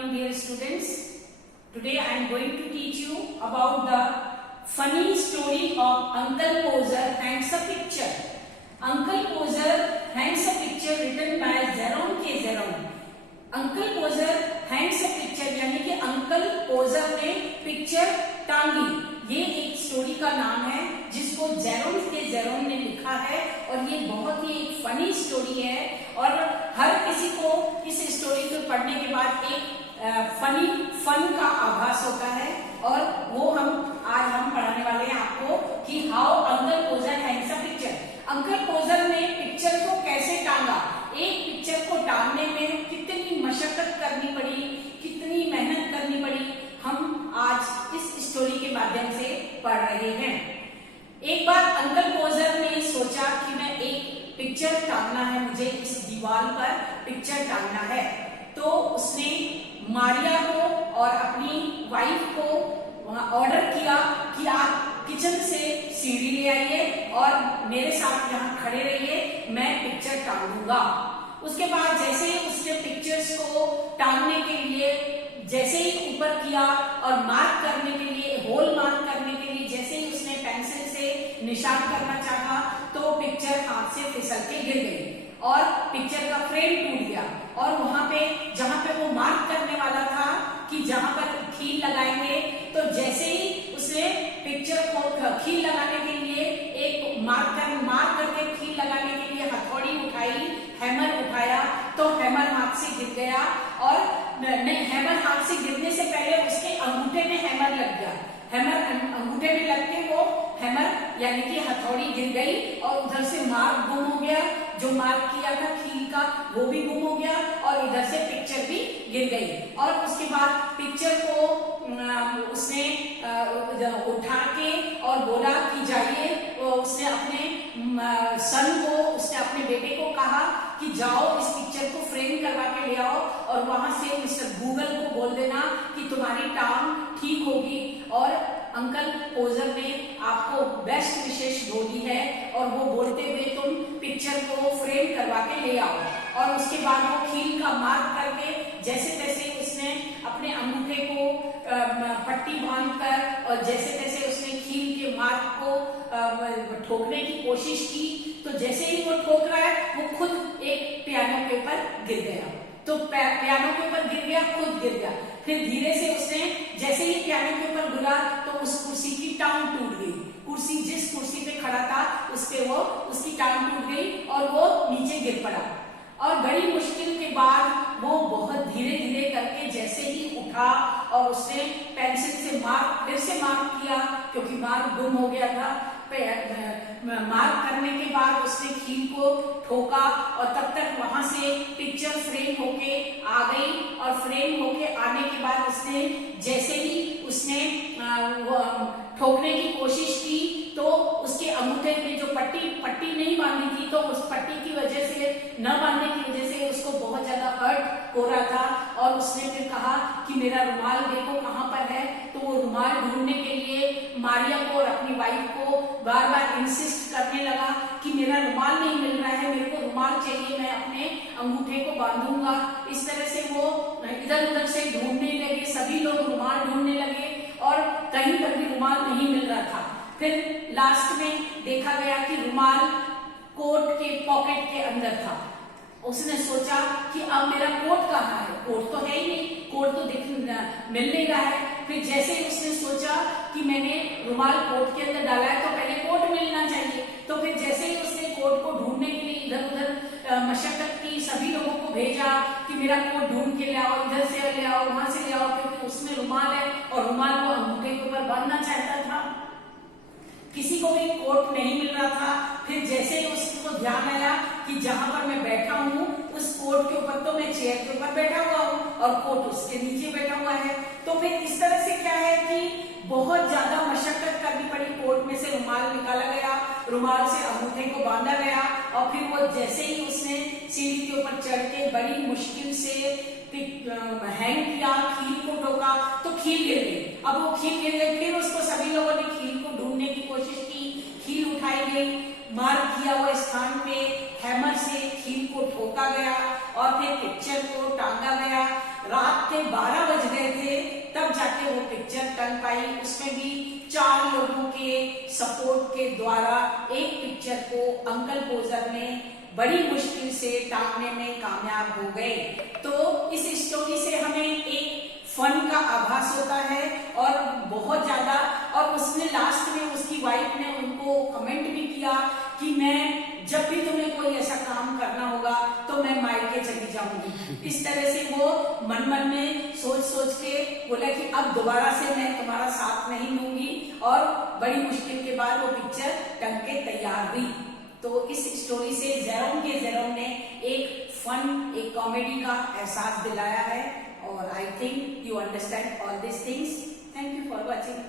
morning, dear students. Today I am going to teach you about the funny story of Uncle Poser hangs a picture. Uncle Poser hangs a picture written by Jerome K. Jerome. Uncle Poser hangs a picture यानी कि uncle Podger ने picture टांगी, ये एक story का नाम है जिसको जेरोम के जेरोम ने लिखा है और ये बहुत ही एक फनी स्टोरी है और हर किसी को इस स्टोरी को पढ़ने के बाद एक फन का आभास होता है और वो आज हम पढ़ाने वाले हैं आपको कि how uncle Podger hangs a picture. Uncle Podger ने पिक्चर को कैसे टांगा, एक पिक्चर को टांगने में कितनी मशक्कत करनी पड़ी, कितनी मेहनत करनी पड़ी, हम आज इस स्टोरी के माध्यम से पढ़ रहे हैं। एक बार अंकल पोजर ने सोचा कि मैं एक पिक्चर टांगना है, मुझे इस दीवार पर पिक्चर टांगना है। तो उसने मारिया को और अपनी वाइफ को ऑर्डर किया कि आप किचन से सीढ़ी ले आइए और मेरे साथ यहाँ खड़े रहिए, मैं पिक्चर टांगूंगा। उसके बाद जैसे ही उसने पिक्चर्स को टांगने के लिए जैसे ही ऊपर किया और मार्क करने के लिए, होल मार्क करने के लिए जैसे ही उसने पेंसिल से निशान करना चाहा तो पिक्चर हाथ से फिसल के गिर गई और पिक्चर का फ्रेम टूट गया। और वहां पे जहां पे वो मार्क करने वाला था कि जहां पर खील लगाएंगे, तो जैसे ही उसने पिक्चर को खील लगाने के लिए एक मार्क करके खील लगाने के लिए हथौड़ी उठाई, हैमर उठाया, तो हैमर हाथ से गिर गया और हैमर हाथ से गिरने से पहले उसके अंगूठे में हैमर लग गया। हैमर अंगूठे में लग के वो हैमर यानी कि हथौड़ी गिर गई और उधर से मार्क गुम हो गया, जो मार्क किया था खील का वो भी गुम हो गया और इधर से पिक्चर भी गिर गई। और उसके बाद पिक्चर को उसने उठा के और बोला कि जाइए, उसने अपने सन को, उसने अपने बेटे को कहा कि जाओ इस पिक्चर को फ्रेम करवा के ले आओ और वहां से मिस्टर गूगल को बोल देना कि तुम्हारी टांग ठीक होगी और अंकल पोजर ने आपको बेस्ट विशेष बोली है और वो बोलते हुए तुम पिक्चर को फ्रेम करवा के ले आओ। और उसके बाद वो खील का मार्क करके जैसे तैसे उसने अपने अंगूठे को पट्टी बांधकर और जैसे तैसे उसने खील के मार्क को ठोकने की कोशिश की। तो जैसे ही वो ठोक रहा है वो खुद एक पियानो के ऊपर गिर गया, तो पियानो के ऊपर गिर गया, खुद गिर गया। फिर धीरे से उसने जैसे ही पियानो के ऊपर गिरा तो उस कुर्सी की टांग टूट गई। कुर्सी जिस कुर्सी पे खड़ा था उस पे वो उसकी टांग टूट गई और वो नीचे गिर पड़ा। और बड़ी मुश्किल के बाद वो बहुत धीरे धीरे करके जैसे ही उठा और उसने पेंसिल से फिर से मार्क किया क्योंकि मार्क गुम हो गया था। मार्क करने के बाद उसने खील को ठोका और तब तक वहां से पिक्चर फ्रेम होके आ गई और फ्रेम होके आने के बाद उसने जैसे ही उसने ठोकने की कोशिश की तो उसके अंगूठे में जो पट्टी नहीं बांधी थी, तो उस पट्टी की वजह से, न बांधने की वजह से उसको बहुत ज्यादा हर्ट हो रहा था। और उसने फिर कहा कि मेरा रुमाल देखो कहाँ पर है। तो वो रुमाल ढूंढने के लिए मारिया को और अपनी वाइफ को बार बार इंसिस्ट करने लगा कि मेरा रुमाल नहीं मिल रहा है, मेरे को रुमाल चाहिए, मैं अपने अंगूठे को बांधूंगा। इस तरह से वो इधर उधर से ढूंढने लगे, सभी लोग रुमाल ढूंढने लगे और कहीं पर भी रुमाल नहीं मिल रहा था। फिर लास्ट में देखा गया कि रुमाल कोट के पॉकेट के अंदर था। उसने सोचा कि अब मेरा कोट कहाँ है, कोट तो है ही नहीं, कोट तो मिल नहीं रहा है। फिर जैसे ही उसने सोचा कि मैंने रुमाल कोट के अंदर डाला है तो पहले कोट मिलना चाहिए, तो फिर जैसे ही उसने कोट को ढूंढने के लिए इधर उधर मशक्कत की, सभी लोगों को भेजा कि मेरा कोट ढूंढ के ले आओ, इधर से ले आओ, वहां से ले आओ, क्योंकि उसमें रुमाल है और रुमाल को अंगूठे के ऊपर बांधना चाहता था। किसी को भी कोट नहीं मिल रहा था। फिर जैसे ही उसको ध्यान आया कि जहां पर मैं बैठा हूँ उस कोट के ऊपर, तो मैं चेयर के ऊपर बैठा हुआ हूँ और कोट उसके नीचे बैठा हुआ है। तो फिर इस तरह से क्या है कि बहुत ज्यादा मशक्कत करनी पड़ी, कोट में से रुमाल निकाला गया, रुमाल से अंगूठे को बांधा गया और फिर वो जैसे ही उसने सीढ़ी के ऊपर चढ़ के बड़ी मुश्किल से हैंग किया, खील को ठोका तो खील गिर गई। अब वो खील गिर गई, फिर उसको सभी लोगों ने खील को ढूंढने की कोशिश की, खील उठाई गई, मार्क किया हुआ स्थान पे हैमर से खील को ठोका गया और फिर पिक्चर को टांगा गया। रात के 12 बज गए थे तब जाके वो पिक्चर टन पाई। उसमें भी 4 लोगों के सपोर्ट के द्वारा एक पिक्चर को अंकल पोजर ने बड़ी मुश्किल से टांगने में कामयाब हो गए। तो इस स्टोरी से हमें एक फन का आभास होता है और बहुत ज्यादा। और उसने लास्ट में उसकी वाइफ ने उनको कमेंट भी किया कि मैं जब भी तुम्हें कोई ऐसा काम करना होगा तो मैं मायके चली जाऊंगी। इस तरह से वो मन मन में सोच सोच के बोला कि अब दोबारा से मैं तुम्हारा साथ नहीं लूंगी। और बड़ी मुश्किल के बाद वो पिक्चर टंग के तैयार हुई। तो इस स्टोरी से जेरोम ने एक फन, एक कॉमेडी का एहसास दिलाया है। और I think you understand all this things. Thank you for watching.